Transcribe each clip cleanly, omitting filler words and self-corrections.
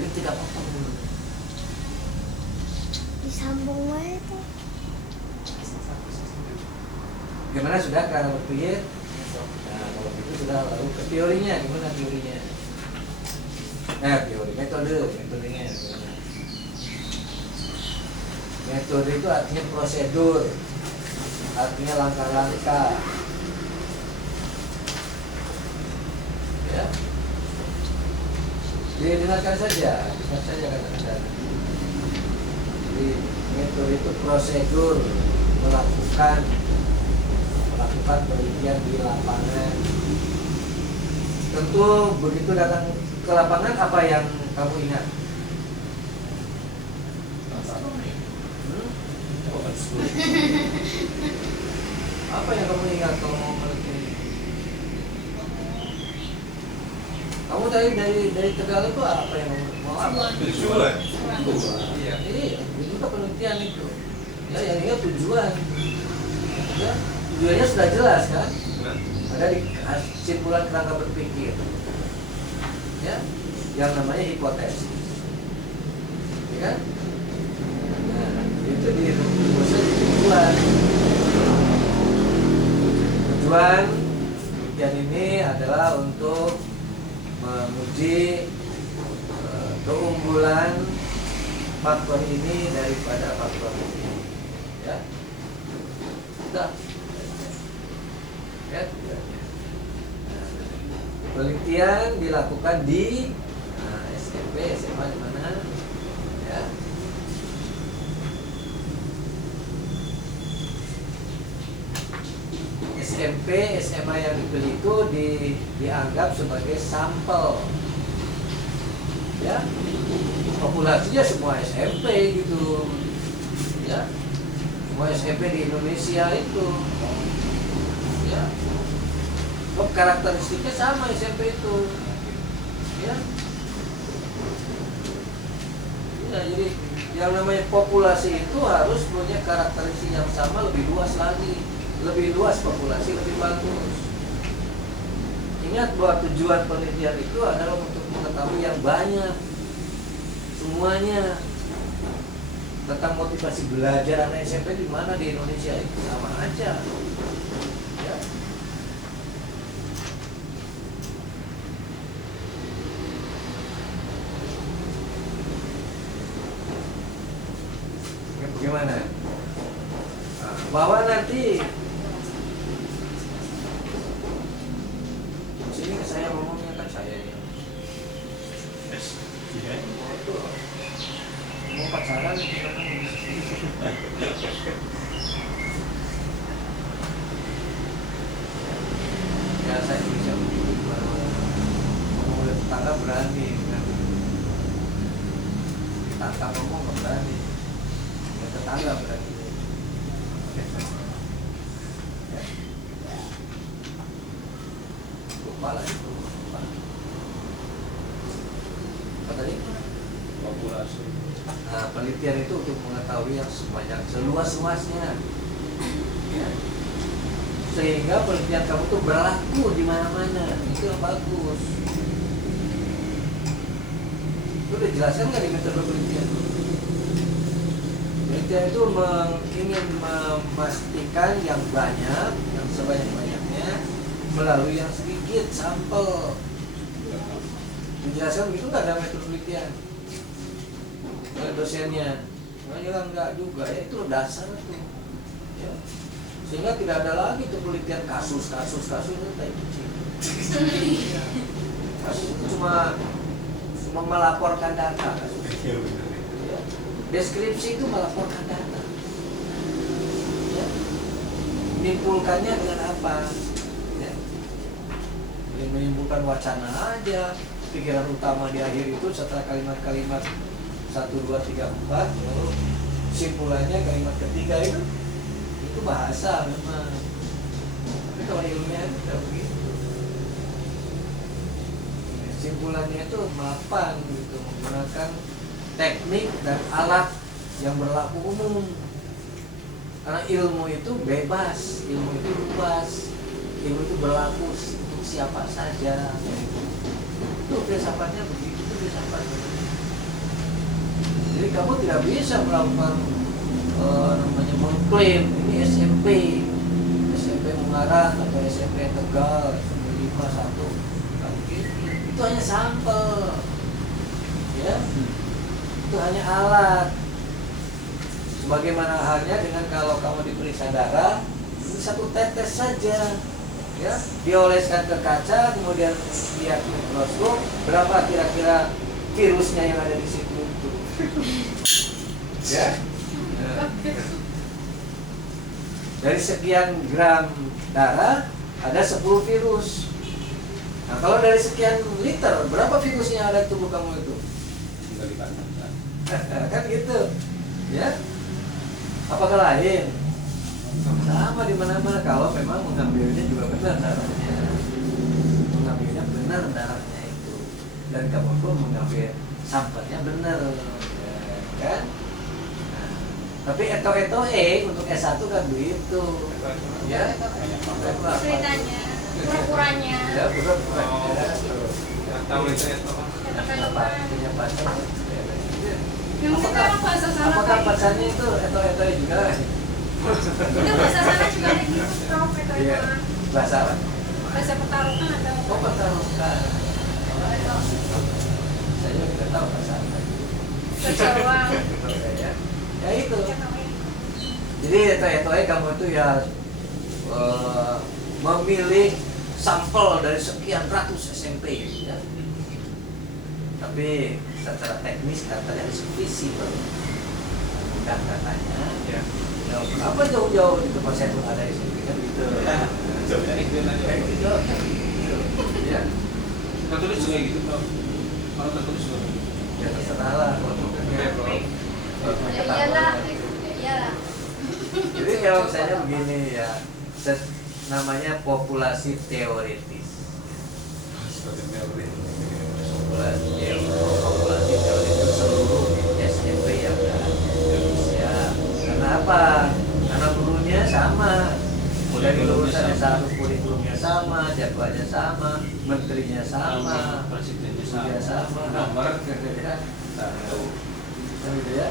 Jadi tidak potong dulu. Disambung wae teh. Gimana sudah cara berpikir? Nah, kalau itu sudah lalu ke teorinya, gimana teorinya? Nah, teori, metodenya gimana? Metode itu artinya prosedur, artinya langkah-langkah. Ya, didengarkan saja kadang-kadang. Jadi metode itu prosedur melakukan penelitian di lapangan. Tentu begitu datang ke lapangan, apa yang kamu ingat? Apa yang kamu ingat kalau mau meneliti? Kamu dari Tegal itu apa yang mau apa? Tujuan. Iya, itu kan penelitian itu. Ya, yang ingat tujuan. Ya, tujuannya sudah jelas kan? Ada di kesimpulan kerangka berpikir. Ya, yang namanya hipotesis. Ya kan? Nah, itu di proses tujuan. Tujuan penelitian ini adalah untuk menguji keunggulan faktor ini daripada faktor ini. Ya, sudah. Ya, penelitian dilakukan di SMP, SMA di mana? Ya. SMP, SMA yang dipilih itu dianggap sebagai sampel. Ya. Populasinya semua SMP gitu. Ya. Semua SMP di Indonesia itu. Ya. Karakteristiknya sama SMP itu. Ya. Ya, jadi yang namanya populasi itu harus punya karakteristik yang sama, lebih luas lagi. Lebih luas populasi, lebih bagus. Ingat bahwa tujuan penelitian itu adalah untuk mengetahui yang banyak, semuanya, tentang motivasi belajar anak SMP di mana di Indonesia itu sama aja. Ya. Bagaimana? Nah, bahwa nanti sini saya ngomongnya kan saya ini. Mau pacaran ya saya bisa ngomong tetangga berani kan. Tantang ngomong nggak berani, ya tetangga berani. Ya. Lupa lah itu. Apa tadi? Populasi. Nah, penelitian itu untuk mengetahui yang sebanyak seluas-luasnya, ya. Sehingga penelitian kamu itu berlaku di mana-mana, itu yang bagus. Itu udah jelaskan nggak di metode penelitian? Penelitian itu ingin memastikan yang banyak, yang sebanyak-banyaknya melalui yang sedikit sampel. Dijelaskan begitu nggak ada metode penelitian? Oleh dosennya, ya enggak juga, ya itu dasar tuh, ya. Sehingga tidak ada lagi tuh penelitian kasus itu kayak kecil. Kasus itu cuma melaporkan data, kasus. Ya. Deskripsi itu melaporkan data, ya. Menimbulkannya dengan apa? Ya. Menimbulkan wacana aja, pikiran utama di akhir itu setelah kalimat-kalimat 1, 2, 3, 4, lalu simpulannya kalimat ketiga itu bahasa memang. Tapi kalau ilmiah itu tidak begitu. Simpulannya itu mapan gitu, menggunakan teknik dan alat yang berlaku umum. Karena ilmu itu bebas, ilmu itu luas, ilmu itu berlaku untuk siapa saja. Itu filsafatnya begitu, filsafatnya. Jadi kamu tidak bisa melakukan namanya mengklaim ini SMP Ungaran atau SMP Tegal, SMP 51. Kan gitu. Itu hanya sampel, ya. Itu hanya alat. Sebagaimana halnya dengan kalau kamu diperiksa darah, ini satu tetes saja, ya, dioleskan ke kaca, kemudian lihat mikroskop, berapa kira-kira virusnya yang ada di situ itu, ya. Dari sekian gram darah ada 10 virus. Nah, kalau dari sekian liter, berapa virusnya ada di tubuh kamu itu? Kan gitu, ya. Apakah lain? Sama di mana-mana. Kalau memang mengambilnya juga benar darahnya, mengambilnya benar darahnya itu, dan kamu pun mengambil sampelnya benar, ya, kan? Nah, tapi untuk S1 kan begitu, ya. Ceritanya, pura-puranya. Ya, pura-puranya. Tahu itu Punya pacar. Yang sekarang bahasa sana Apakah kayak gitu. pacarnya itu eto-etoy juga? Itu bahasa sana juga kayak gitu, Prof. Iya. Bahasa apa? Bahasa pertarungan atau Oh, pertarungan. Saya juga tidak tahu bahasa apa. Jawa. Ya. Ya itu. Jadi eto-etoy kamu itu ya memilih sampel dari sekian ratus SMP, ya. Tapi secara teknis katanya harus visible, bukan katanya. ya. Ya, apa jauh-jauh di tempat saya pun ada SMP kan gitu. Coba itu aja. Kayak gitu. Ya, Tertulis juga gitu, Bro. Kalau tertulis juga. ya terserah lah. Oke, Bro. Ya iyalah, ya iyalah. Jadi kalau misalnya begini ya, namanya populasi teoritis. Seperti teori. Populasi teoritis seluruh SMP yang ada di Indonesia. Karena apa? Karena gurunya sama, mulai lulusannya satu, kurikulumnya sama, jadwalnya sama, menterinya sama, Presidennya dia sama, nomor ya. satu. Kan gitu ya.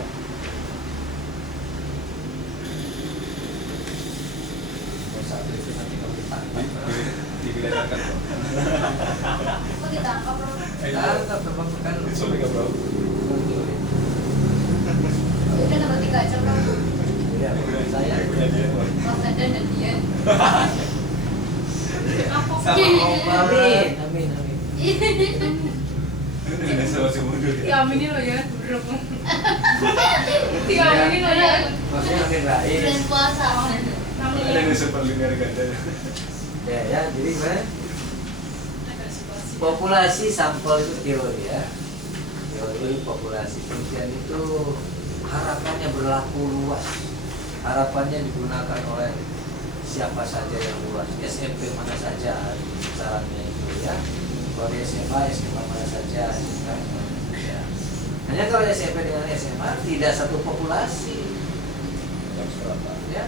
Satu itu nanti kamu ditangkap. Dibilangan, Bro. Kok ditangkap, Prof? Tangkap memang kan. Sorry, Bro. Udah nambah 3 aja, Prof. Iya, saya. Prof dan Dian. Apa? Sama Om. Amin. Ini sama si mundur ya. Diaminin lo ya, Prof. Diaminin lo ya. Maksudnya Amin Rais. Bulan puasa. Ada yang super linear ganda. Ya, jadi gimana? Populasi sampel itu teori ya. Teori populasi penelitian itu harapannya berlaku luas. Harapannya digunakan oleh siapa saja yang luas. SMP mana saja syaratnya itu ya. Kalau di SMA mana saja ya. Hanya kalau SMP dengan SMA tidak satu populasi. Ya.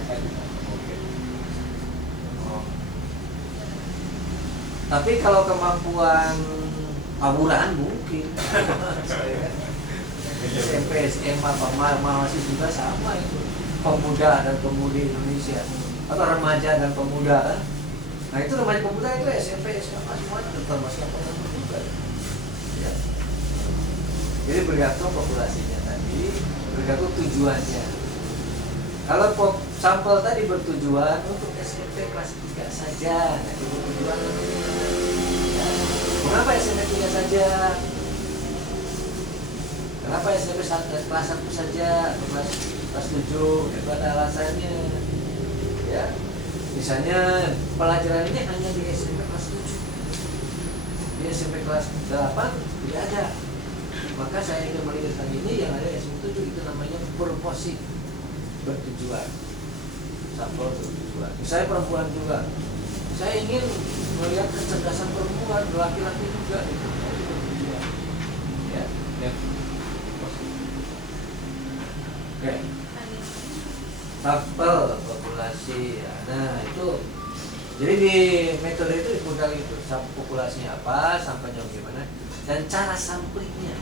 Tapi kalau kemampuan awuran mungkin. SMP, SMA, mahasiswa juga sama itu. Pemuda dan pemudi Indonesia atau remaja dan pemuda kan. Nah itu remaja pemuda itu SMP, SMA semuanya termasuk apa juga. Ya. Jadi bergantung populasinya tadi, bergantung tujuannya. Kalau sampel tadi bertujuan untuk SMP kelas 3 saja, nah itu bertujuan. Ya. Kenapa SMP 3 saja? Kenapa SMP kelas 1 saja, atau kelas 7? Itu ada alasannya. Ya. Misalnya pelajaran ini hanya di SMP kelas 7. Di SMP kelas 8 tidak ada. Maka saya ingin melihatkan ini yang ada di SMP 7 itu namanya purposive, bertujuan. Sampel bertujuan. Misalnya perempuan juga. Saya ingin melihat kecerdasan perempuan, laki-laki juga itu bertujuan. Ya. Ya. Oke. Sampel populasi. Ya. Nah, itu jadi di metode itu disebutkan itu, populasinya apa, sampelnya bagaimana, dan cara samplingnya.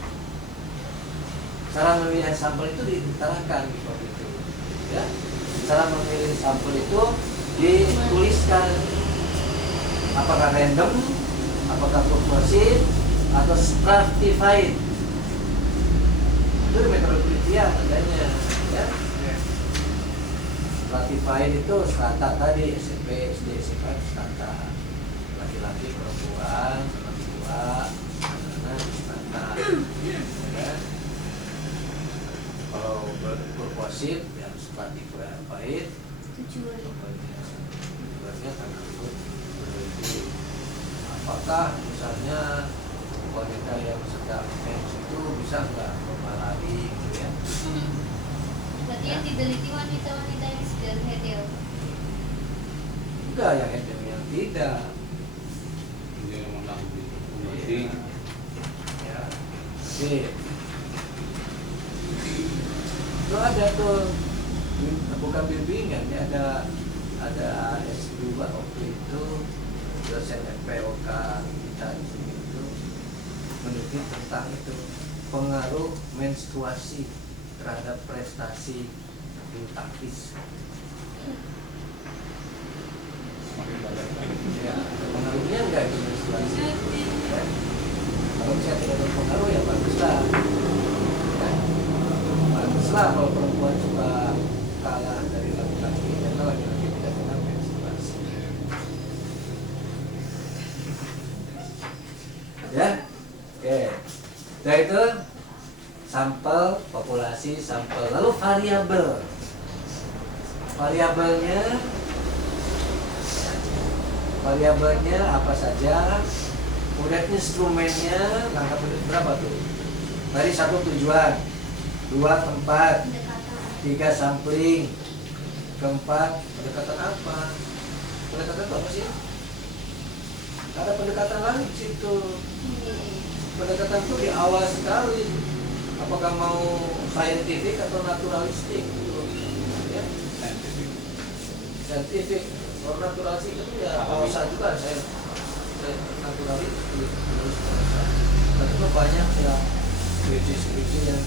Cara memilih sampel itu diutarakan seperti itu. Ya. Cara memilih sampel itu dituliskan apakah random, apakah proporsi atau stratified. Itu metode penelitian adanya, ya. Stratified itu strata tadi SMP, SD, SMA strata. Laki-laki, perempuan, anak tua, anak strata. Ya. Kalau berproporsi yang stratified tujuannya karena itu meneliti apakah misalnya wanita yang sedang mens itu bisa nggak lari gitu ya. Berarti yang diteliti wanita-wanita yang sedang hetero. Enggak, yang hetero yang tidak. Dia menang di Ya. Oke. Itu ada tuh bukan bimbingan ya, ada S2 waktu itu dosen FPOK kita di sini itu meneliti tentang itu pengaruh menstruasi terhadap prestasi bulu tangkis. Ya, ada pengaruhnya enggak itu menstruasi? Ya. Kalau misalnya tidak berpengaruh ya baguslah. Ya. Baguslah kalau perempuan suka kalah dari laki-laki, karena laki-laki tidak kena menstruasi. Ya, oke. Nah itu sampel populasi, sampel. Lalu variabel. Variabelnya apa saja? Kemudian instrumennya, langkah berapa tuh? Tadi 1 tujuan, 2 tempat, 3 sampling, 4 pendekatan apa? Pendekatan itu apa sih? Ada pendekatan lain di situ. Pendekatan itu di awal sekali. Apakah mau scientific atau naturalistik? Ya. Scientific. Kalau naturalistik itu ya prosa juga saya naturalistik. Tapi itu banyak ya skripsi yang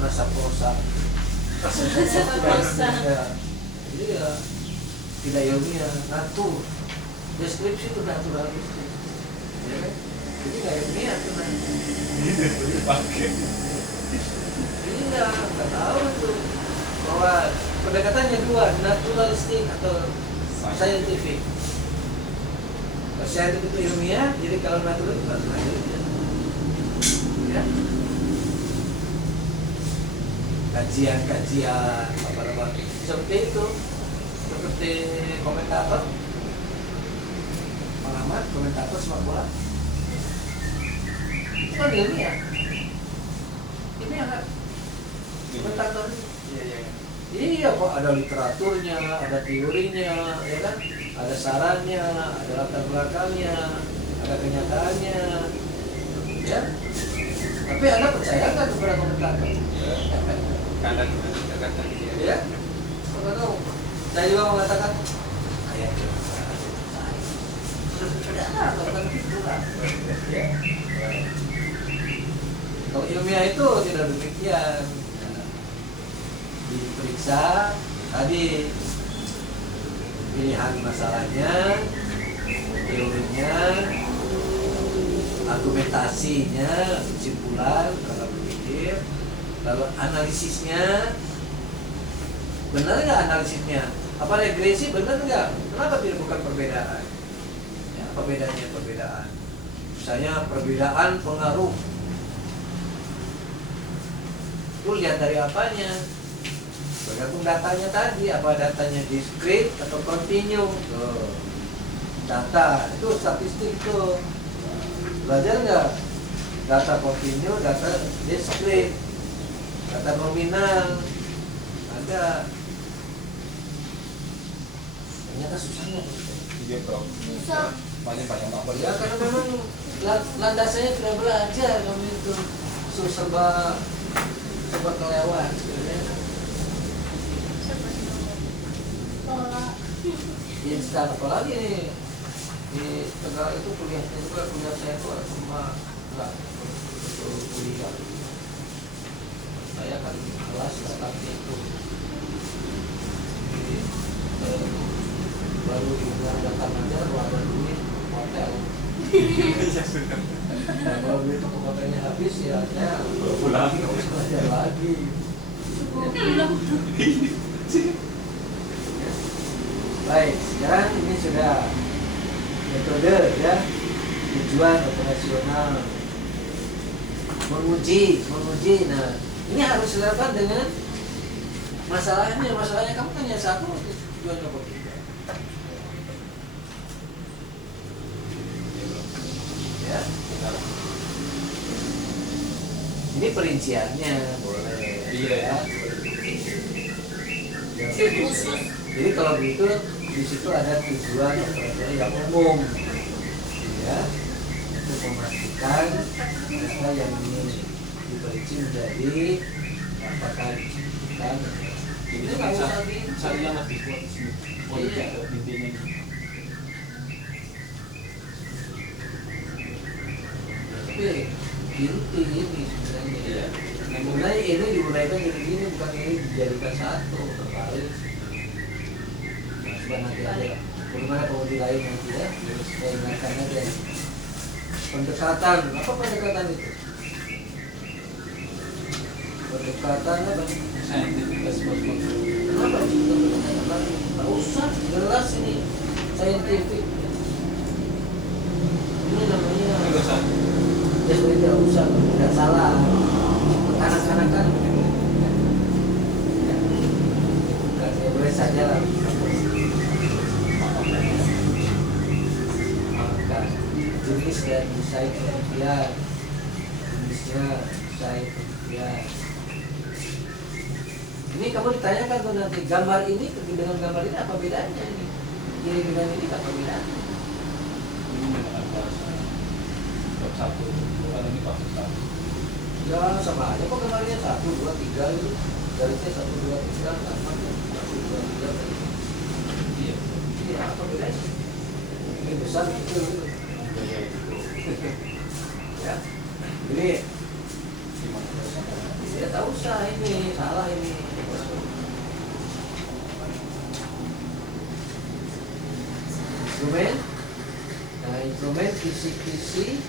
rasa prosa. Ya. Jadi ya tidak ilmiah, natur. Deskripsi itu naturalistik. Ya kan? Jadi nggak ilmiah tuh nanti. Ini nggak tahu tuh bahwa pendekatannya 2, naturalistik atau scientific. Kalau scientific itu ilmiah, jadi kalau natural itu bukan ilmiah. Ya. Kajian apa seperti itu, seperti komentator, pengamat, komentator sepak bola. Itu kan ilmiah. Ini kan komentator. Iya kok, ada literaturnya, ada teorinya, ya kan? Ada sarannya, ada latar belakangnya, ada kenyataannya, ya. Tapi Anda percaya nggak kepada komentator? kadang Ya. Kalau saya juga mengatakan, ayah bukan gitu lah. Ya. Kalau ilmiah itu tidak demikian. Diperiksa tadi pilihan masalahnya, teorinya, argumentasinya, kesimpulan, cara berpikir, lalu analisisnya, benar nggak analisisnya? Apa regresi benar nggak? Kenapa tidak bukan perbedaan? Ya, apa bedanya perbedaan? Misalnya perbedaan pengaruh. Itu lihat dari apanya? Tergantung datanya tadi, apa datanya discrete atau continue. Tuh. Data, itu statistik tuh. Belajar nggak? Data continue, data discrete, data nominal. Ada. Ternyata susahnya. Iya bro. Susah. Banyak apa Ya karena memang landasannya tidak belajar kamu itu. Serba kelewat. Instan, apalagi nih di Tegal itu kuliahnya juga, kuliah saya itu cuma enggak kuliah dibilang daftar aja keluar duit hotel. Iya sudah. Nah, kalau duit hotelnya habis ya Pulang. nggak usah belajar lagi. Baik, sekarang ini sudah metode ya, tujuan operasional, menguji. Nah, ini harus dilakukan dengan masalahnya kamu tanya satu, tujuan apa tiga. Ya, ini perinciannya boleh. Iya ya. Jadi kalau begitu di situ ada tujuan operasional yang umum, ya, untuk memastikan data yang ini diperinci menjadi apakah kan Ini itu kan nggak usah di cari yang lebih kuat sih. Iya. Intinya. tapi inti ini sebenarnya. Iya. Mulai ini diuraikan jadi gini, bukan ini dijadikan satu terbalik. Nah, coba nanti aja. Bagaimana penguji lain nanti ya? Saya ingatkan aja. Pendekatan, apa pendekatan itu? Pendekatan apa? Scientific response. Kenapa kita pendekatan? Nggak usah, jelas ini saintifik. Ini namanya. Enggak usah. Ya sebenarnya tidak usah, tidak salah. Kanak-kanakan ya, bukan ya boleh saja lah. Maka jenis dan desain penelitian, jenisnya desain penelitian. Ini kamu ditanyakan tuh nanti gambar ini dengan gambar ini apa bedanya ini? Ini dengan ini apa bedanya? Ini menggunakan bahasa bab 1, bukan ini bab 1. Ya sama aja kok gambarnya 1, 2, 3 itu garisnya 1, 2, 3 sama 1, 2, 3 Iya. ini apa bedanya? Ini besar kecil gitu. Gaya itu. Ya, jadi Gimana bahasa? ya tak usah ini salah ini. Instrumen, nah instrumen kisi-kisi,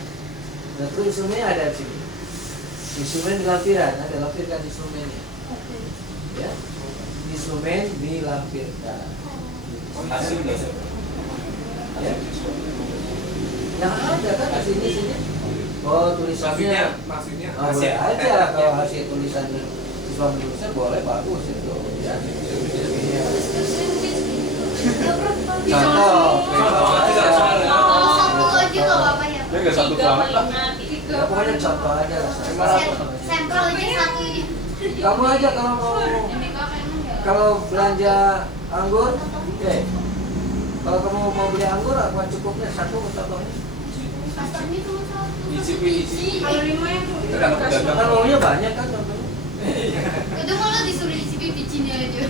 nah terus instrumennya ada di sini. Instrumen di lampiran, ada lampirkan instrumennya. Ya, instrumen dilampirkan. Hasil enggak sih? Ya, yang ada kan di sini. Oh tulisannya. Maksudnya Oh, boleh aja kalau hasil tulisan siswa menulisnya boleh bagus itu. Ya. Iya. Contoh. Kalau satu aja nggak apa-apa ya. Ya enggak satu banget lah. Ya, pokoknya contoh aja lah. Sampel aja satu ini. Kamu aja kalau mau kalau belanja anggur, kalau kamu mau beli anggur apa cukupnya satu contohnya? Ini cuma satu. Isi. Kalau 5 yang Itu udah nggak pedagang. Kan maunya banyak kan contohnya. itu malah disuruh isi bijinya aja.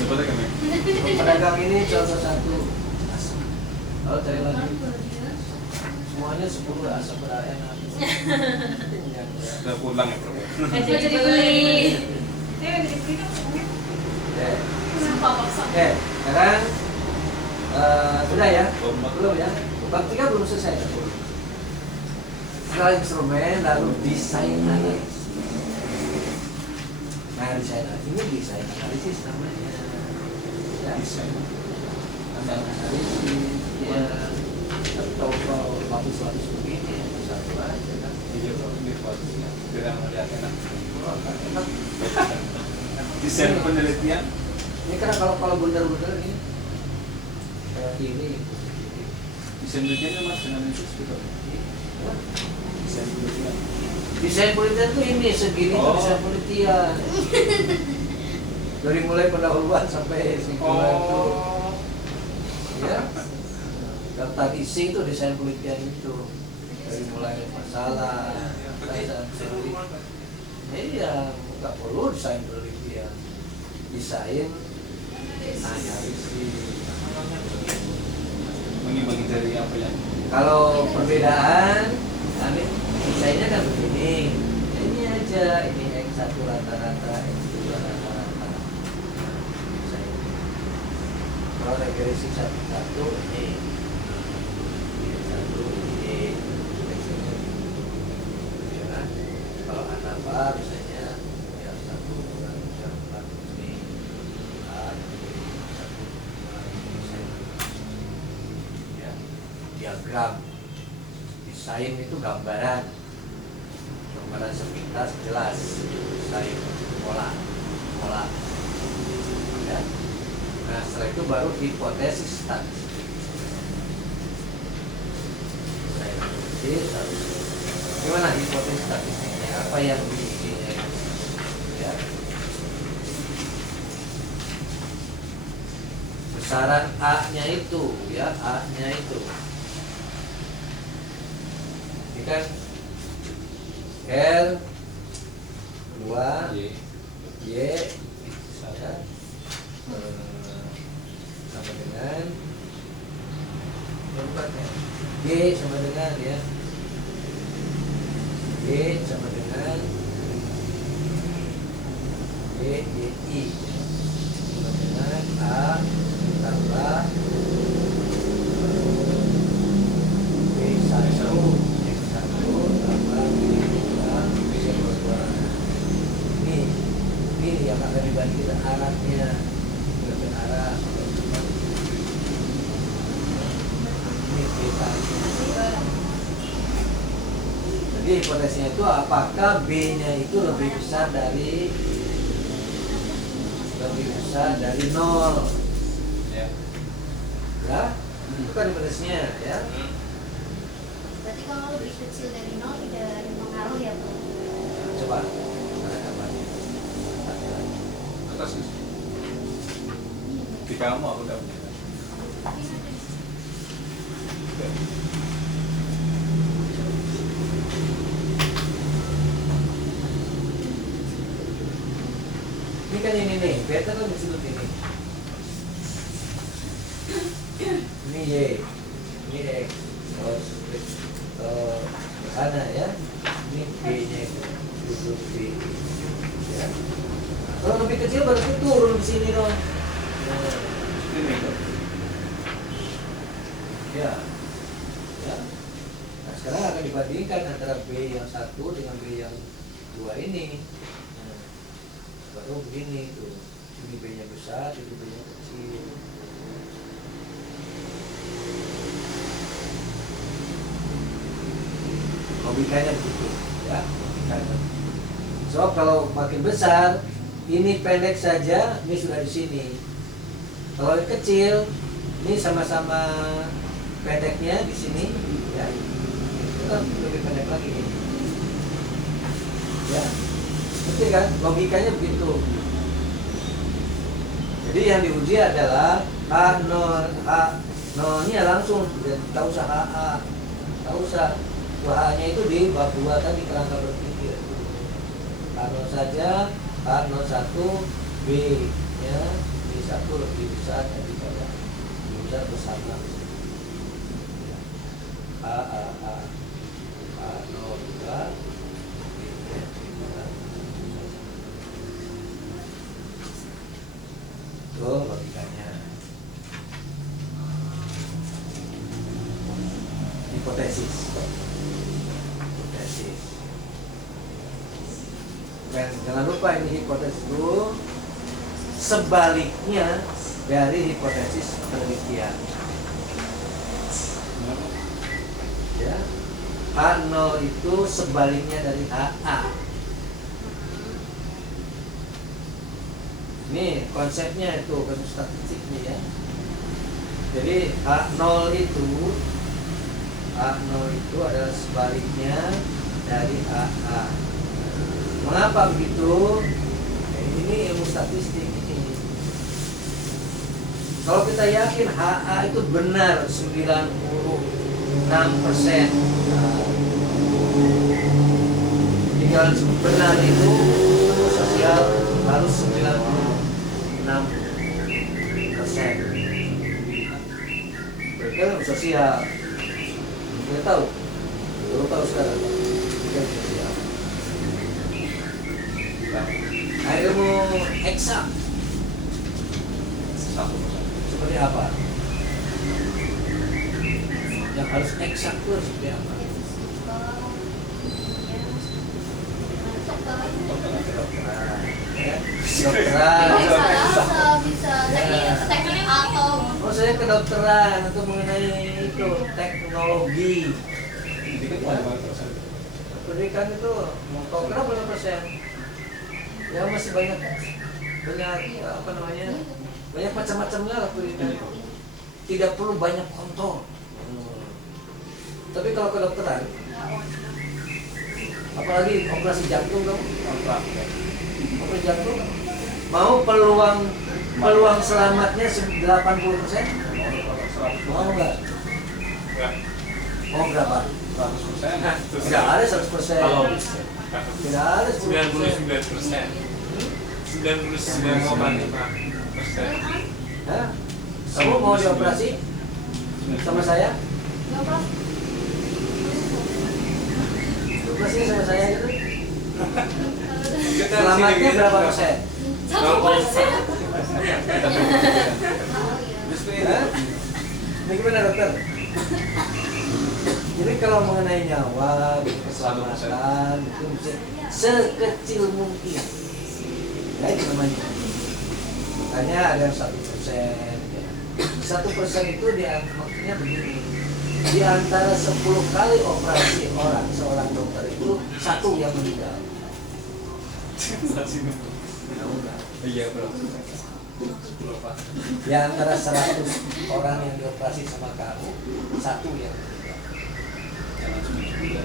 Sebutnya kan. Pedagang ini contoh satu. Lalu cari lagi. Semuanya 10 asam berenak. Udah pulang ya, Bro. Jadi beli. Oke, sekarang sudah ya? Belum ya? Bab 3 belum selesai. Setelah instrumen, lalu desain analisis. Nah, desain ini desain analisis namanya. Ya, Desain. analisis, ya. Atau kalau lapis-lapis begini, satu aja kan. Iya, Bro. Ini bagus ya. Biar melihat enak. Oh, kan enak. Desain penelitian. Ini kan kalau bener-bener ini kayak ini. Desain penelitian Mas dengan itu gitu. Desain penelitian. Desain penelitian tuh ini segini tuh Oh. desain penelitian. Dari mulai pendahuluan sampai kesimpulan tuh. Oh. Ya. Daftar isi itu desain penelitian itu. Dari mulai masalah, dasar teori. Iya, nggak perlu desain penelitian. Desain analisis. Bagi-bagi dari apa ya? Kalau perbedaan, kami desainnya kan begini. Ini aja, ini X1 rata-rata, X2 rata-rata. Desain. Kalau regresi satu ini, satu ini, regresinya ya. Kalau ANAPA misalnya yang satu kurang yang empat ini, satu ya. Diagram, desain itu gambaran sepintas jelas, desain pola ya. Nah setelah itu baru hipotesis statistik. Gimana hipotesis statistiknya? Apa yang diinginkan? Ya. Besaran A-nya itu, ya A-nya itu. Ini kan R 2 Y ya, sama dengan G sama dengan ya G sama dengan GI sama dengan A ditambah B1 tambah B2 ini yang akan dibagi arahnya dengan arah ini beta. Jadi hipotesisnya itu apakah B-nya itu lebih besar dari 0 Ya. ya itu kan hipotesisnya ya. Berarti kalau lebih kecil dari 0 tidak ada pengaruh ya Pak? Coba mana gambarnya Atas di kamu aku udah punya. ini kan ini nih beta kan disebut ini Y ini X terus ke sana ya ini B-nya itu duduk B ya. Kalau lebih kecil berarti turun di sini dong. Ini kok. Ya. Ya. Nah, sekarang akan dibandingkan antara B yang 1 dengan B yang 2 ini. Nah, baru begini tuh. Ini B-nya besar, ini B-nya kecil. Logikanya begitu, ya. Logikanya. So kalau makin besar, ini pendek saja, ini sudah di sini. Kalau yang kecil, ini sama-sama pendeknya di sini, ya. Itu kan lebih pendek lagi ini. Ya, ngerti kan? Logikanya begitu. Jadi yang diuji adalah H0 nya langsung, tidak usah HA, tidak usah. H-nya itu di bab 2 tadi kerangka berpikir. H0 saja, H01 B nya B1 lebih besar daripada lebih besar bersama. H02 B nya itu logikanya. Hipotesis. Dan jangan lupa ini hipotesis itu sebaliknya dari hipotesis penelitian. Ya, H0 itu sebaliknya dari HA. Ini konsepnya itu konsep statistiknya ya. Jadi H0 itu adalah sebaliknya dari HA. Mengapa begitu? Ini ilmu statistik ini. Kalau kita yakin HA itu benar 96%, tinggal benar itu sosial harus 96%. Berarti kan sosial. Kita tahu, belum tahu sekarang. Kita sosial. Nah, ilmu eksak Satu. seperti seperti apa? Yang harus eksak itu seperti apa? Ya, kedokteran. Bisa teknik atau Oh, saya kedokteran untuk mengenai itu teknologi. Pendidikan itu mau berapa persen? Ya masih banyak apa namanya? Banyak macam-macamnya lah pendidikan. Tidak perlu banyak kontrol. Tapi kalau kedokteran, apalagi operasi jantung kamu, operasi jantung, mau peluang selamatnya 80%? Mau nggak? Mau berapa? 100%. Tidak ada 100%. Kalau Tidak ada 99%. 99,5%. Hah? Kamu mau dioperasi sama saya? Operasinya sama saya gitu? Selamatnya berapa persen? 0%. Hah? Ini gimana dokter? Jadi kalau mengenai nyawa, keselamatan itu mesti sekecil mungkin. Ya itu namanya. Makanya ada 1%. 1% itu maksudnya begini. Di antara 10 kali operasi seorang dokter itu 1 yang meninggal. iya bro. Di antara 100 orang yang dioperasi sama kamu, 1 yang meninggal. Jangan cuma juga.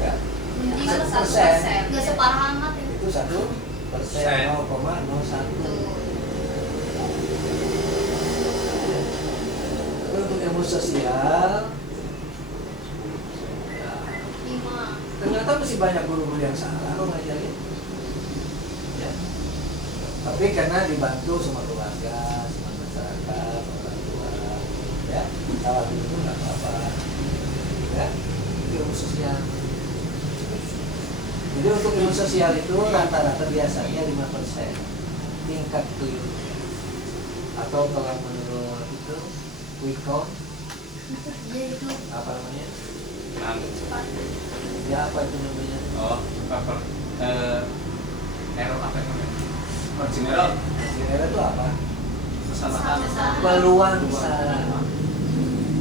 Ya. Mending 1%. nggak separah amat ya. Itu 1%, 0,01. Untuk ilmu sosial, ya, 5. ternyata masih banyak guru-guru yang salah kok ngajarin. Ya. Tapi karena dibantu sama keluarga, sama masyarakat, orang tua, ya, salah itu nggak apa-apa. Ya, itu ilmu sosial. Jadi untuk ilmu sosial itu rata-rata biasanya 5% tingkat keliru. Atau kalau menurut itu quick count, Iya itu. apa namanya? Cepat. Ya apa itu namanya? Oh, cover. Error apa namanya? Marginal. Kira itu apa? Kesalahan. Peluang salah.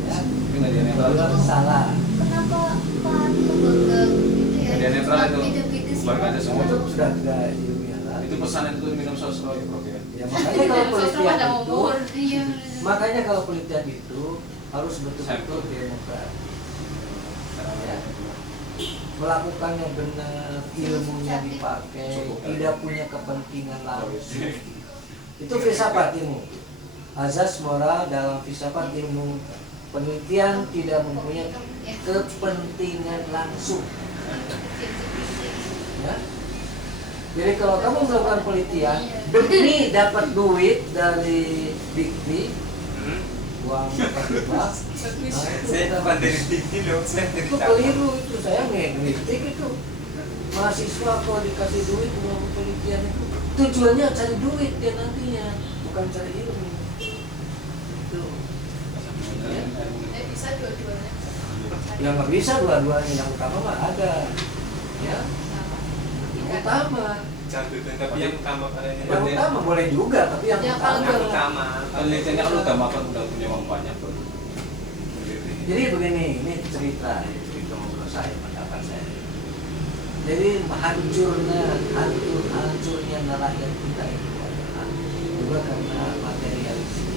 Ya, Tapi nggak dia netral. peluang salah. Kenapa Pak pegang gitu ya? Dia netral itu. Gitu-gitu sih. Bukan aja semua Itu itu. sudah tidak ilmiah lagi. Itu pesan itu minum sosro ya bro ya. Ya, makanya kalau penelitian itu, Iya. makanya kalau penelitian itu harus betul-betul demokrat. Ya. Melakukannya benar, ilmunya dipakai, tidak punya kepentingan langsung. Itu filsafat ilmu. Azas moral dalam filsafat ilmu penelitian tidak mempunyai kepentingan langsung. Ya. Jadi kalau kamu melakukan penelitian demi dapat duit dari dikti, uang apa? Saya bukan dari TV loh, saya dari Itu keliru itu, saya ngekritik itu. Mahasiswa kalau dikasih duit uang penelitian itu tujuannya cari duit dia nantinya, bukan cari ilmu. Itu. Bisa dua-duanya. Yang nggak bisa dua-duanya, yang utama mah ada, ya. Yang utama, tapi yang utama padanya. yang utama boleh juga, tapi yang Ya, utama. kalau Yang utama. Penelitiannya kan udah makan udah punya uang banyak bro. Jadi begini, ini cerita menurut saya, pendapat saya. Jadi hancurnya nelayan kita itu adalah juga karena materialisme.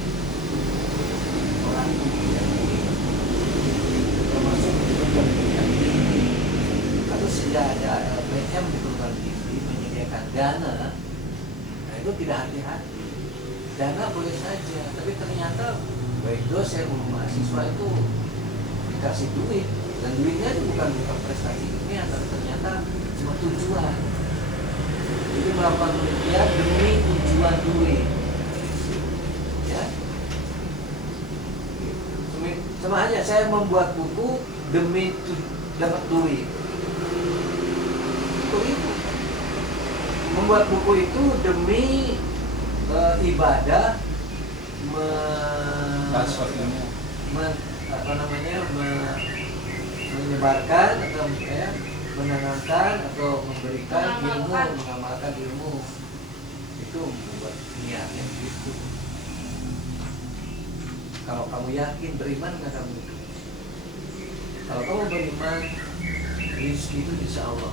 Orang itu tidak ingin, termasuk pendidikan. Kalau sudah ada LPM di perguruan tinggi menyediakan dana, nah itu tidak hati-hati. Dana boleh saja, tapi ternyata baik dosen maupun mahasiswa itu dikasih duit, dan duitnya itu bukan prestasi ilmiah, tapi ternyata cuma tujuan. Jadi melakukan penelitian demi tujuan duit, ya. Sama aja saya membuat buku demi dapat duit. Itu. Membuat buku itu demi ibadah, transfer ilmu. Menyebarkan atau menanamkan atau memberikan ilmu, mengamalkan ilmu, itu membuat niatnya gitu. Kalau kamu yakin, beriman nggak kamu itu? Kalau kamu beriman, rezeki itu insya Allah.